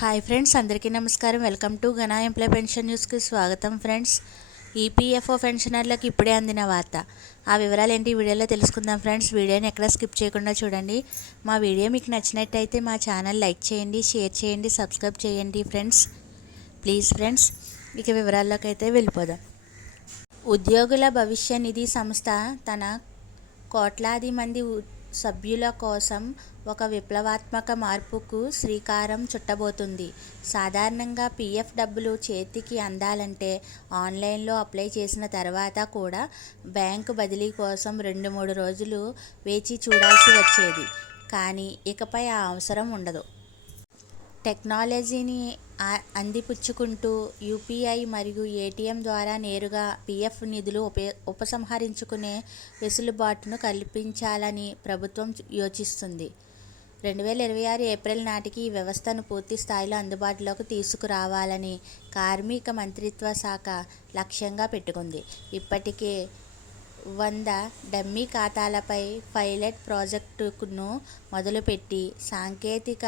Hi friends, అందరికీ నమస్కారం. Welcome to ఘనా ఎంప్లాయ్ పెన్షన్ న్యూస్కి స్వాగతం. ఫ్రెండ్స్, ఈపీఎఫ్ఓ పెన్షనర్లకు ఇప్పుడే అందిన వార్త. ఆ వివరాలు ఏంటి ఈ వీడియోలో తెలుసుకుందాం. ఫ్రెండ్స్, వీడియోని ఎక్కడ స్కిప్ చేయకుండా చూడండి. మా వీడియో మీకు నచ్చినట్టయితే మా ఛానల్ లైక్ చేయండి, షేర్ చేయండి, సబ్స్క్రైబ్ చేయండి. ఫ్రెండ్స్, ప్లీజ్ ఫ్రెండ్స్, ఇక వివరాల్లోకి అయితే వెళ్ళిపోదాం. ఉద్యోగుల భవిష్య నిధి సంస్థ తన కోట్లాది మంది సభ్యుల కోసం ఒక విప్లవాత్మక మార్పుకు శ్రీకారం చుట్టబోతుంది. సాధారణంగా పీఎఫ్ డబ్బులు చేతికి అందాలంటే ఆన్లైన్లో అప్లై చేసిన తర్వాత కూడా బ్యాంకు బదిలీ కోసం 2-3 రోజులు వేచి చూడాల్సి వచ్చేది. కానీ ఇకపై ఆ అవసరం ఉండదు. టెక్నాలజీని అందిపుచ్చుకుంటూ యూపీఐ మరియు ఏటీఎం ద్వారా నేరుగా పీఎఫ్ నిధులు ఉపసంహరించుకునే వెసులుబాటును కల్పించాలని ప్రభుత్వం యోచిస్తుంది. 2026 ఏప్రిల్ నాటికి ఈ వ్యవస్థను పూర్తి స్థాయిలో అందుబాటులోకి తీసుకురావాలని కార్మిక మంత్రిత్వ శాఖ లక్ష్యంగా పెట్టుకుంది. ఇప్పటికే 100 డమ్మీ ఖాతాలపై పైలట్ ప్రాజెక్టును మొదలుపెట్టి సాంకేతిక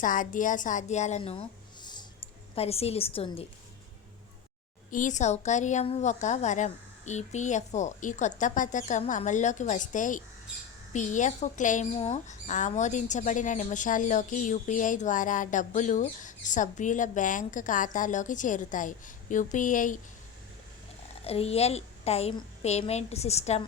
సాధ్యాలను పరిశీలిస్తుంది. ఈ సౌకర్యం ఒక వరం. ఈపీఎఫ్ఓ ఈ కొత్త పథకం అమల్లోకి వస్తే పీఎఫ్ క్లెయిము ఆమోదించబడిన నిమిషాల్లోకి యూపీఐ ద్వారా డబ్బులు సభ్యుల బ్యాంక్ ఖాతాలోకి చేరుతాయి. UPI real time payment system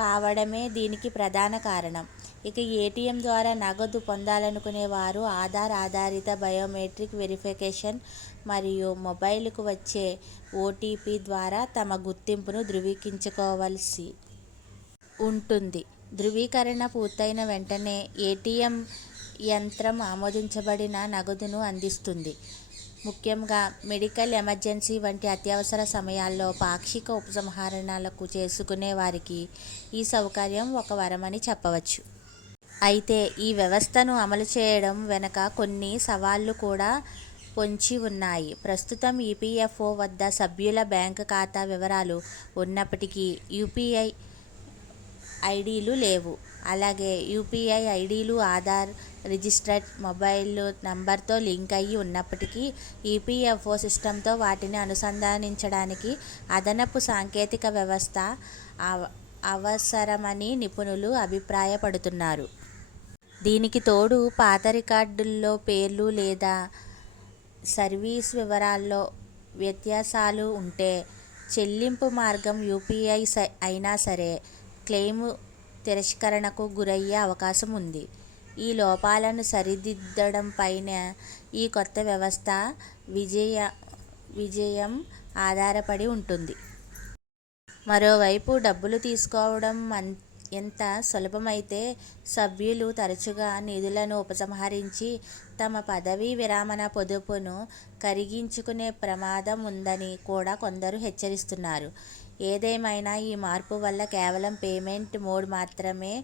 కావడమే దీనికి ప్రధాన కారణం. ఇక ఏటీఎం ద్వారా నగదు పొందాలనుకునే వారు ఆధార్ ఆధారిత బయోమెట్రిక్ వెరిఫికేషన్ మరియు మొబైల్కు వచ్చే ఓటీపీ ద్వారా తమ గుర్తింపును ధృవీకరించుకోవాల్సి ఉంటుంది. ధృవీకరణ పూర్తయిన వెంటనే ఏటీఎం యంత్రం ఆమోదించబడిన నగదును అందిస్తుంది. ముఖ్యంగా మెడికల్ ఎమర్జెన్సీ వంటి అత్యవసర సమయాల్లో పాక్షిక ఉపసంహరణలకు చేసుకునే వారికి ఈ సౌకర్యం ఒక వరమని చెప్పవచ్చు. అయితే ఈ వ్యవస్థను అమలు చేయడం వెనుక కొన్ని సవాళ్లు కూడా పొంచి ఉన్నాయి. ప్రస్తుతం ఈపీఎఫ్ఓ వద్ద సభ్యుల బ్యాంకు ఖాతా వివరాలు ఉన్నప్పటికీ యూపీఐ ఐడీలు లేవు. అలాగే యూపీఐ ఐడీలు ఆధార్ రిజిస్టర్డ్ మొబైల్ నంబర్తో లింక్ అయ్యి ఉన్నప్పటికీ ఈపీఎఫ్ఓ సిస్టంతో వాటిని అనుసంధానించడానికి అదనపు సాంకేతిక వ్యవస్థ అవసరమని నిపుణులు అభిప్రాయపడుతున్నారు. దీనికి తోడు పాత రికార్డుల్లో పేర్లు లేదా సర్వీస్ వివరాల్లో వ్యత్యాసాలు ఉంటే చెల్లింపు మార్గం యూపీఐ అయినా సరే క్లెయిము తిరస్కరణకు గురయ్యే అవకాశం ఉంది. ఈ లోపాలను సరిదిద్దడంపైనే ఈ కొత్త వ్యవస్థ విజయం ఆధారపడి ఉంటుంది. మరోవైపు డబ్బులు తీసుకోవడం ఎంత సులభమైతే సభ్యులు తరచుగా నిధులను ఉపసంహరించి తమ పదవీ విరమణ పొదుపును కరిగించుకునే ప్రమాదం ఉందని కూడా కొందరు హెచ్చరిస్తున్నారు. ఏదేమైనా ఈ మార్పు వల్ల కేవలం పేమెంట్ మోడ్ మాత్రమే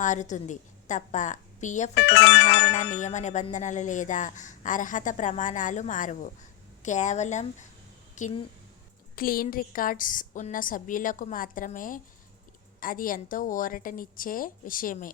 మారుతుంది తప్ప పీఎఫ్ ఉపసంహరణ నియమ నిబంధనలు లేదా అర్హత ప్రమాణాలు మారవు. కేవలం క్లీన్ రికార్డ్స్ ఉన్న సభ్యులకు మాత్రమే అది ఎంతో ఊరటనిచ్చే విషయమే.